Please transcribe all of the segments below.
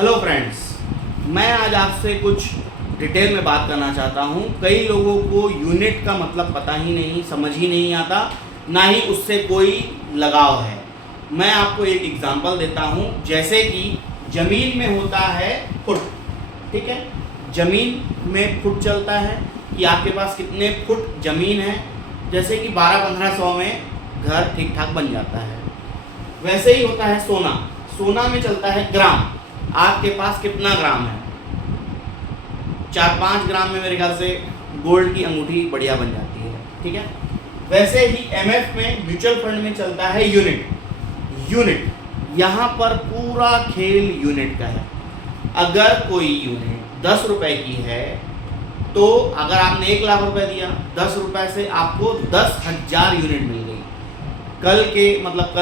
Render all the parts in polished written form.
Hello friends, मैं आज आपसे कुछ डिटेल में बात करना चाहता हूँ। कई लोगों को यूनिट का मतलब पता ही नहीं, समझ ही नहीं आता, ना ही उससे कोई लगाव है। मैं आपको एक एग्जांपल देता हूँ। जैसे कि ज़मीन में होता है फुट, ठीक है। ज़मीन में फुट चलता है कि आपके पास कितने फुट ज़मीन है। जैसे कि 1200-1500 में घर ठीक ठाक बन जाता है। वैसे ही होता है सोना। सोना में चलता है ग्राम। आपके पास कितना ग्राम है? 4-5 ग्राम में मेरे ख्याल से गोल्ड की अंगूठी बढ़िया बन जाती है, ठीक है। वैसे ही एमएफ में, म्यूचुअल फंड में चलता है यूनिट। यहाँ पर पूरा खेल यूनिट का है। अगर कोई यूनिट 10 रुपए की है तो अगर आपने 1 लाख रुपए दिया, 10 रुपए से आपको 10,000 यूनिट मिल गई। कल के मतलब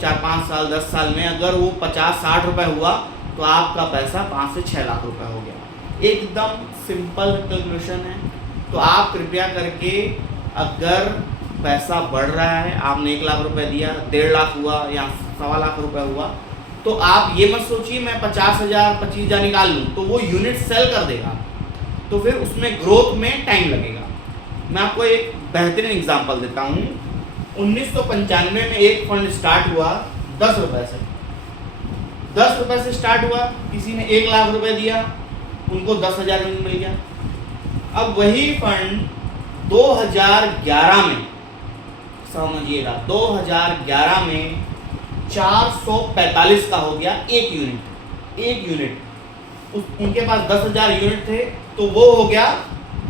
4-5 साल 10 साल में अगर वो 50-60 रुपए हुआ तो आपका पैसा 5 से 6 लाख रुपए हो गया। एकदम सिंपल कैलकुलेशन है। तो आप कृपया करके, अगर पैसा बढ़ रहा है, आपने 1 लाख रुपए दिया, 1.5 लाख हुआ या 1.25 लाख रुपए हुआ, तो आप ये मत सोचिए मैं 50,000 25,000 निकाल लूँ, तो वो यूनिट सेल कर देगा। तो फिर उसमें ग्रोथ में टाइम लगेगा। मैं आपको एक बेहतरीन एग्जांपल देता हूँ। 1995 में एक फंड स्टार्ट हुआ 10 रुपए से। 10 रुपए से स्टार्ट हुआ, किसी ने 1 लाख रुपए दिया, उनको 10,000 यूनिट मिल गया। अब वही फंड 2011 में, समझिएगा, 2011 में 445 का हो गया एक यूनिट। उनके पास 10,000 यूनिट थे तो वो हो गया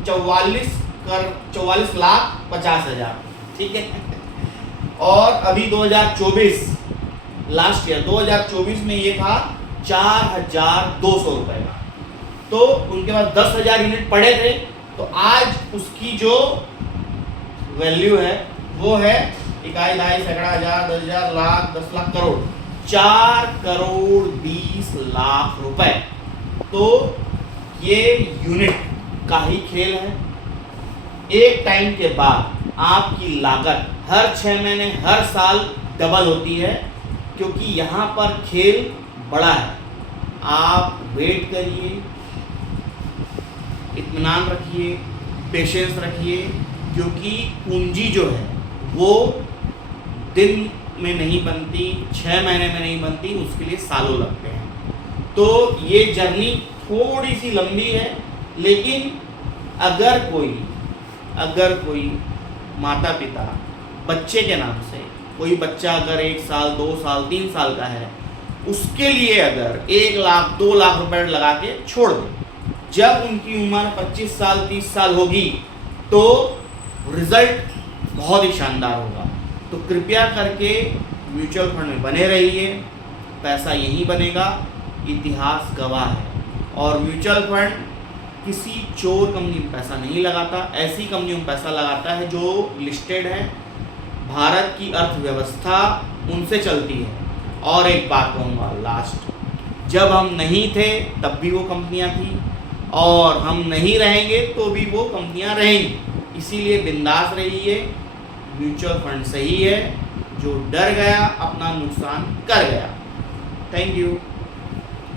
44,50,000, ठीक है। और अभी 2024 लास्ट ईयर 2024 में ये था 4,200 रुपए का। तो उनके पास 10,000 यूनिट पड़े थे, तो आज उसकी जो वैल्यू है वो है इकाई, दहाई, सैकड़ा, हजार, 10,000, लाख, 10 लाख, करोड़, 4,20,00,000 रुपए। तो ये यूनिट का ही खेल है। एक टाइम के बाद आपकी लागत हर 6 महीने, हर साल डबल होती है, क्योंकि यहाँ पर खेल बड़ा है। आप वेट करिए, इत्मीनान रखिए, पेशेंस रखिए, क्योंकि पूंजी जो है वो दिन में नहीं बनती, 6 महीने में नहीं बनती, उसके लिए सालों लगते हैं। तो ये जर्नी थोड़ी सी लंबी है, लेकिन अगर कोई माता पिता बच्चे के नाम से, कोई बच्चा अगर 1 साल 2 साल 3 साल का है, उसके लिए अगर 1 लाख 2 लाख रुपए लगा के छोड़ दे, जब उनकी उम्र 25 साल 30 साल होगी तो रिजल्ट बहुत ही शानदार होगा। तो कृपया करके म्यूचुअल फंड में बने रहिए, पैसा यहीं बनेगा, इतिहास गवाह है। और म्यूचुअल फंड किसी चोर कंपनी में पैसा नहीं लगाता, ऐसी कंपनियों में पैसा लगाता है जो लिस्टेड है। भारत की अर्थव्यवस्था उनसे चलती है। और एक बात कहूँगा लास्ट, जब हम नहीं थे तब भी वो कंपनियाँ थी, और हम नहीं रहेंगे तो भी वो कंपनियाँ रहेंगी। इसीलिए बिंदास रहिए, म्यूचुअल फंड सही है। जो डर गया अपना नुकसान कर गया। Thank you.